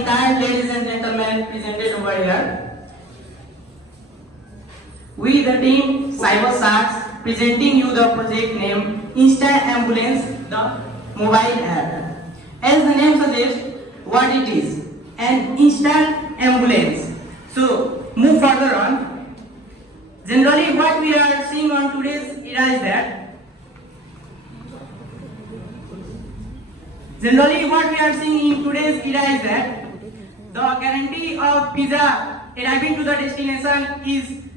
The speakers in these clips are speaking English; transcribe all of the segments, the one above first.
entire ladies and gentlemen presented over here. We the team Cyber Sharks presenting you the project name Instant Ambulance, the mobile app. As the name suggests, what it is, an instant ambulance. So move further on. Generally what we are seeing on today's era is that the guarantee of pizza arriving to the destination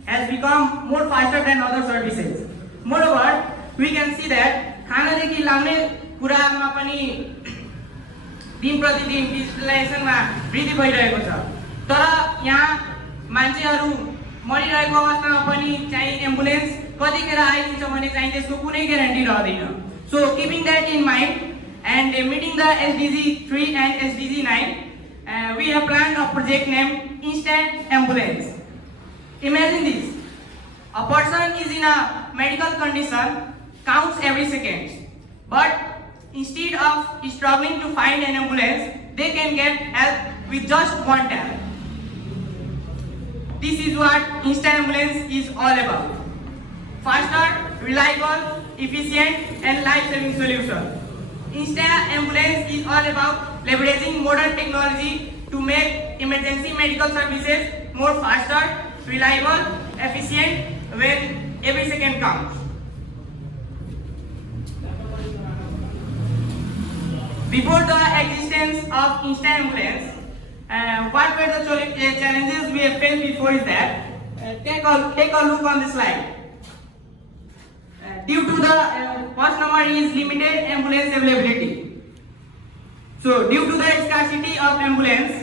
has become more faster than other services. Moreover, we can see that खानादेखि लाउने कुरामा पनि दिन प्रतिदिन डिजिटलाइजेसनमा वृद्धि भइरहेको छ। तर यहाँ मान्छेहरू मरिरहेको अवस्थामा पनि चाहिँ एम्बुलेन्स कतिखेर आइदिन्छ भने चाहिँ त्यसको कुनै ग्यारेन्टी रहँदैन। So keeping that in mind and meeting the SDG 3 and SDG 9, we have planned a project named Instant Ambulance. Imagine this: a person is in a medical condition, counts every second, but instead of struggling to find an ambulance, they can get help with just one tap. This is what Instant Ambulance is all about: faster, reliable, efficient, and life-saving solution. Instant Ambulance is all about leveraging modern technology to make emergency medical services more faster, reliable, efficient when every second counts. Before the existence of Instant Ambulance, what were the challenges we have faced before is that, take a look on this slide. Due to the first number is limited ambulance availability. So due to the scarcity of ambulance,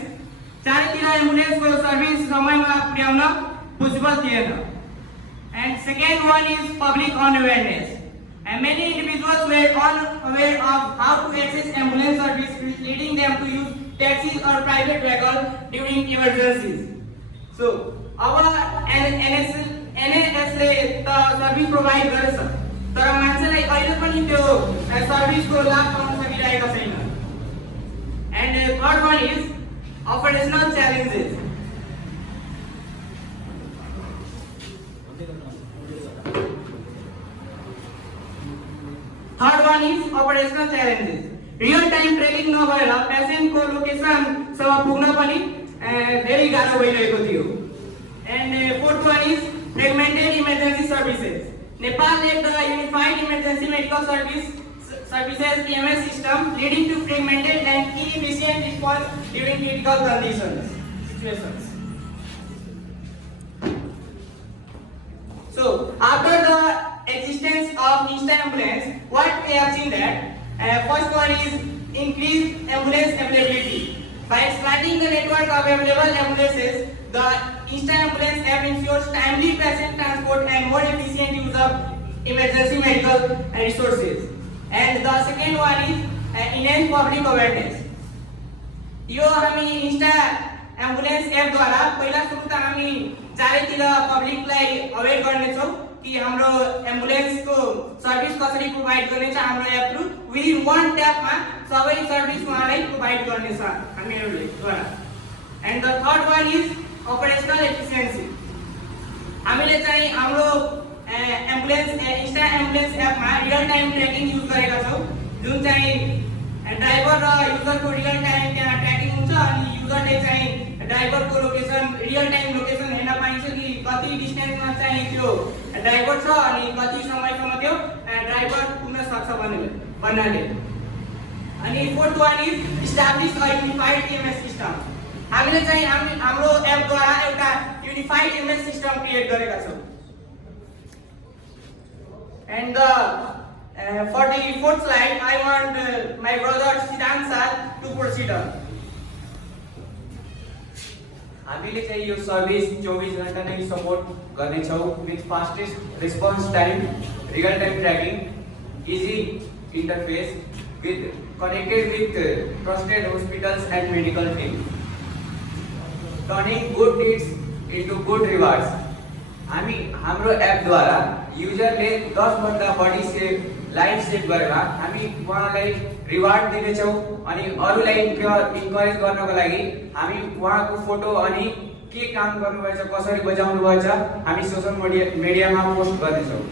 चारैतिर ambulance को service समयमा पुर्याउन possible थिएन. And second one is public unawareness. And many individuals were unaware of how to access ambulance service, leading them to use taxis or private vehicles during emergencies. So our NAS ले त service provide गरेछ, तर मान्छेलाई अहिले पनि त्यो सर्भिसको लाभ pound सकिरहेको छैन. And third one is operational challenges. Real-time tracking नभएर पेशेन्टको लोकेसन सम्म पुग्न पनि धेरै गाह्रो भइरहेको थियो. And fourth one is fragmented emergency services. Nepal lacked the unified emergency medical services EMS system, leading to fragmented and inefficient response during critical situations. So after the existence of Instant Ambulance, what we have seen that first one is increased ambulance availability. By expanding the network of available ambulances, the Instant Ambulance app ensures timely patient transport and more efficient use of emergency medical resources. And the second one is enhanced public awareness. यो हामी Instant Ambulance app द्वारा पहिला सुरु त हामी चारैतिर पब्लिकलाई aware गर्ने छौं कि हाम्रो एम्बुलेन्स को सर्भिस कसरी प्रोवाइड गर्ने छ हाम्रो app through. Within one tap मा सबै सर्भिस उहाँलाई प्रोवाइड गर्ने छ हामीहरुले द्वारा. And the third one is operational efficiency. हामीले चाहिँ हाम्रो एम्बुलेन्स Instant Ambulance एप मा रियल टाइम ट्र्याकिङ युज गरेका छौं, जुन चाहिँ ड्राइभर र युजर को रियल टाइम त्यहाँ ट्र्याकिङ हुन्छ अनि युजरले चाहिँ ड्राइभर को लोकेसन रियल टाइम लोकेसन हेर्न पाइन्छ कि कति डिस्टेन्समा चाहिँ त्यो ड्राइभर छ अनि कति समयसम्म त्यो ड्राइभर पुग्न सक्छ भन्नाले. अनि fourth one is establish a unified EMS system. हामीले चाहिँ हाम्रो एप द्वारा एउटा युनिफाइड EMS सिस्टम क्रिएट गरेका छौं. And for the fourth slide, I want my brother Siddhant sir to proceed on. हामीले चाहिँ यो सर्भिस 24 घण्टा नै सपोर्ट गर्ने छौं with fastest response time, real time tracking, easy interface with connected with trusted hospitals and medical team, turning good deeds into good rewards. हामी हाम्रो app द्वारा युजरले 10 भन्दा बढी लाइफ सेभ गरेर हामी उहाँलाई रिवार्ड दिनेछौँ अनि अरूलाई इन्करेज गर्नको लागि हामी उहाँको फोटो अनि के काम गर्नुभएछ कसरी बजाउनु भएछ हामी सोशल मिडियामा पोस्ट गर्नेछौँ।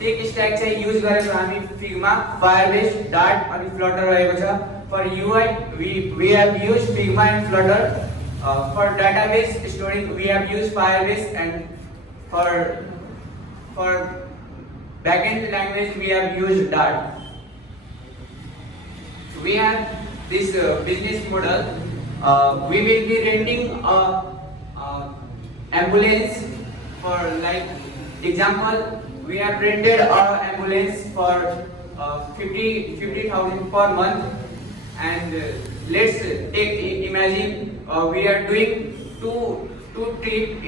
टेक स्ट्याक चाहिँ युज गरेको हामी फिगमा फायरबेस, डार्ट अनि फ्लटर रहेको छ। फर UI we have used Figma and Flutter. For database storing we have used Firebase, and for backend language we have used Dart. We have this business model. We will be renting a ambulance for, like example, we have rented our ambulance for 50,000 per month, and let's imagine we are doing two trip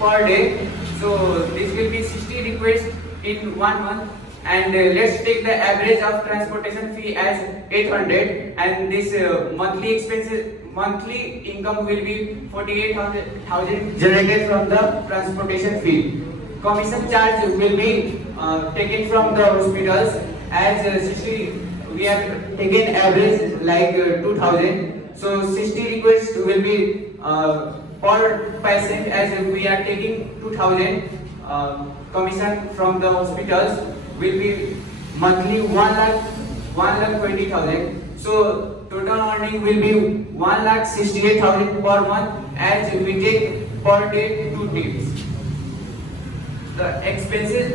per day, so this will be 60 requests in 1 month, and let's take the average of transportation fee as 800, and this monthly income will be 48,000 generated from the transportation fee. Commission charge will be taken from the hospitals as 60. We have taken average like 2,000. So 60 requests will be per patient, as we are taking 2,000. Commission from the hospitals will be monthly 1,20,000. So total earning will be 1,68,000 per month, as we take per day 2 trips. The expenses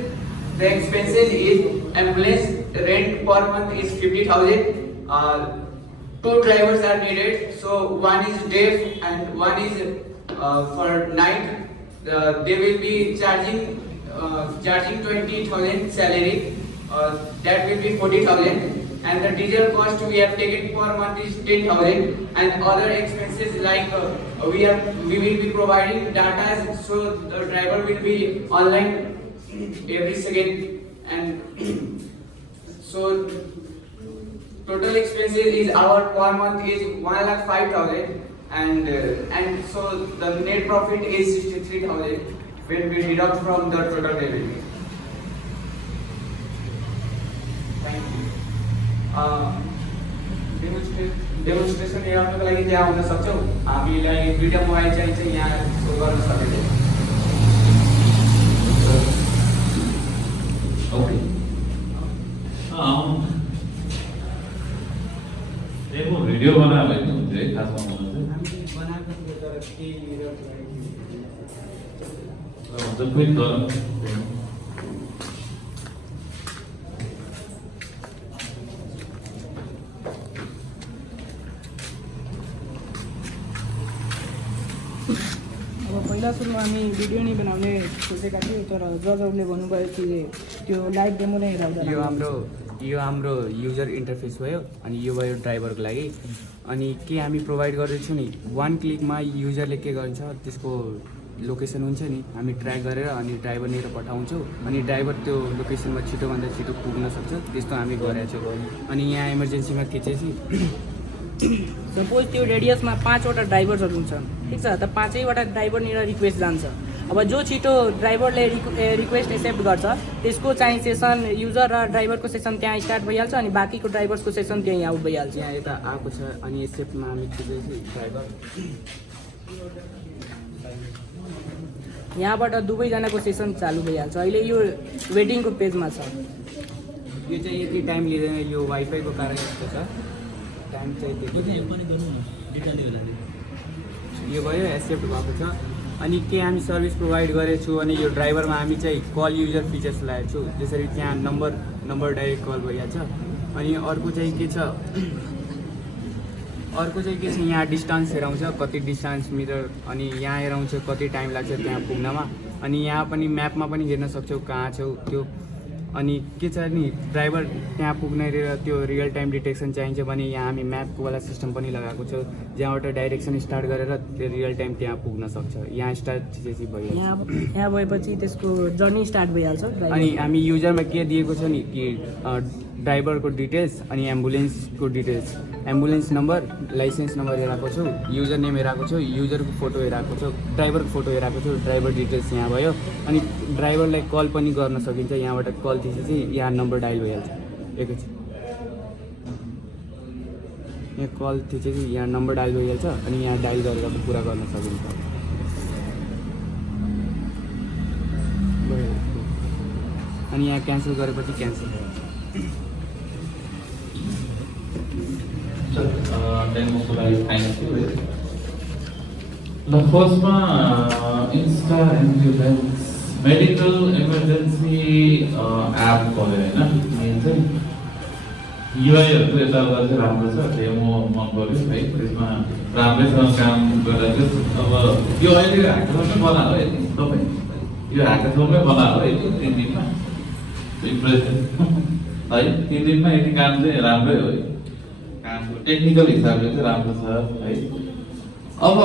is ambulance rent per month is 50,000. 2 drivers are needed, so one is day and one is for night. They will be charging 20,000 salary. That will be 40,000, and the diesel cost we have taken per month is 10,000, and other expenses like we will be providing data, so the driver will be online every second, and so total expenses is our per month is 1,05,000, and so the net profit is 63,000 when we deduct from the total revenue. Thank you. Demonstration हेर्नको लागि त्यहाँ आउन सक्छौँ। हामीलाई दुईटा mobile चाहिँ यहाँ सो गर्न सकिन्छ। ओके देखो भिडियो बनाएर पनि हुन्छ है खासमा हुन्छ कोही तर पहिला सुरुमा हामी भिडियो नै बनाउने सोचेका थियौँ, तर जजहरूले भन्नुभयो कि त्यो लाइभ डेमो नै हेराउँदा यो हाम्रो युजर इन्टरफेस भयो, अनि यो भयो ड्राइभरको लागि। अनि के हामी प्रोभाइड गर्दैछौँ नि, 1 क्लिकमा युजरले के गर्छ त्यसको लोकेसन हुन्छ नि, हामी ट्र्याक गरेर अनि ड्राइभरनिर पठाउँछौँ, अनि ड्राइभर त्यो लोकेसनमा छिटोभन्दा छिटो पुग्न सक्छ, त्यस्तो हामी गरेका छौँ। अनि यहाँ इमर्जेन्सीमा के चाहिँ सपोज त्यो रेडियसमा 5वटा ड्राइभर्सहरू हुन्छ, ठिक छ, त 5वटा ड्राइभरनिर रिक्वेस्ट जान्छ। अब जो छिटो ड्राइभरले रिक्वेस्ट एक्सेप्ट गर्छ त्यसको चाहिँ सेसन, युजर र ड्राइभरको सेसन त्यहाँ स्टार्ट भइहाल्छ, अनि बाँकीको ड्राइभर्सको सेसन त्यहीँ आउट भइहाल्छ। यहाँ यता आएको छ, अनि एक्सेप्टमा हामी खिच्दैछु ड्राइभर, यहाँबाट दुवैजनाको सेसन चालु भइहाल्छ। अहिले यो वेटिङको पेजमा छ। यो चाहिँ यति टाइम लिँदैन, यो वाइफाईको कारण यस्तो छ, टाइम चाहिँ त्यति। यो भयो एक्सेप्ट भएको छ। अनि के हामी सर्भिस प्रोभाइड गरेको छु, अनि यो ड्राइभरमा हामी चाहिँ कल युजर फिचर्स लगाएको छु, त्यसरी त्यहाँ नम्बर डाइरेक्ट कल भइहाल्छ। अनि अर्को चाहिँ के छ, यहाँ डिस्टेन्स हेराउँछ, कति डिस्टेन्स मिटर, अनि यहाँ हेराउँछ कति टाइम लाग्छ त्यहाँ पुग्नमा, अनि यहाँ पनि म्यापमा पनि हेर्न सक्छौ कहाँ छौ त्यो। अनि के छ नि, ड्राइभर त्यहाँ पुग्ने त्यो रियल टाइम डिटेक्सन चाहिन्छ भने यहाँ हामी म्यापको वाला सिस्टम पनि लगाएको छ, जहाँबाट डाइरेक्सन स्टार्ट गरेर त्यो रियल टाइम त्यहाँ पुग्न सक्छ। यहाँ स्टार्ट चाहिँ भइहाल्छ, यहाँ भएपछि त्यसको जर्नी स्टार्ट भइहाल्छ। अनि हामी युजरमा के दिएको छ नि कि ड्राइभरको डिटेल्स अनि एम्बुलेन्सको details, ambulance number, licence number हेराएको छु, युजर नेम हेराएको छु, युजरको फोटो हेराएको छु, ड्राइभरको फोटो हेराएको छु, ड्राइभर डिटेल्स यहाँ भयो। अनि ड्राइभरलाई कल पनि गर्न सकिन्छ, यहाँबाट कल थिचेपछि यहाँ नम्बर डायल भइहाल्छ। एकैछिन यहाँ कल थिचेपछि यहाँ नम्बर डायल भइहाल्छ अनि यहाँ डायल गरेर पुरा गर्न सकिन्छ। अनि यहाँ क्यान्सल गरेपछि क्यान्सल भइहाल्छ। डेमोको लागि थ्याङ्क यू। ल फर्स्टमा Insta ambulance medical emergency app भयो होइन, मेन चाहिँ युआईहरू यताउता चाहिँ राम्रो छ, डेमो मन पऱ्यो है। त्यसमा राम्रैसँग काम गरेर चाहिँ अब यो अहिले ह्याकाथनमै बनायो यति तपाईँ, यो ह्याकाथनमै बनायो यति 3 दिनमा इम्प्रेसन है। 3 दिनमा यति काम चाहिँ राम्रै हो, कामको टेक्निकल हिसाबले चाहिँ राम्रो छ है। अब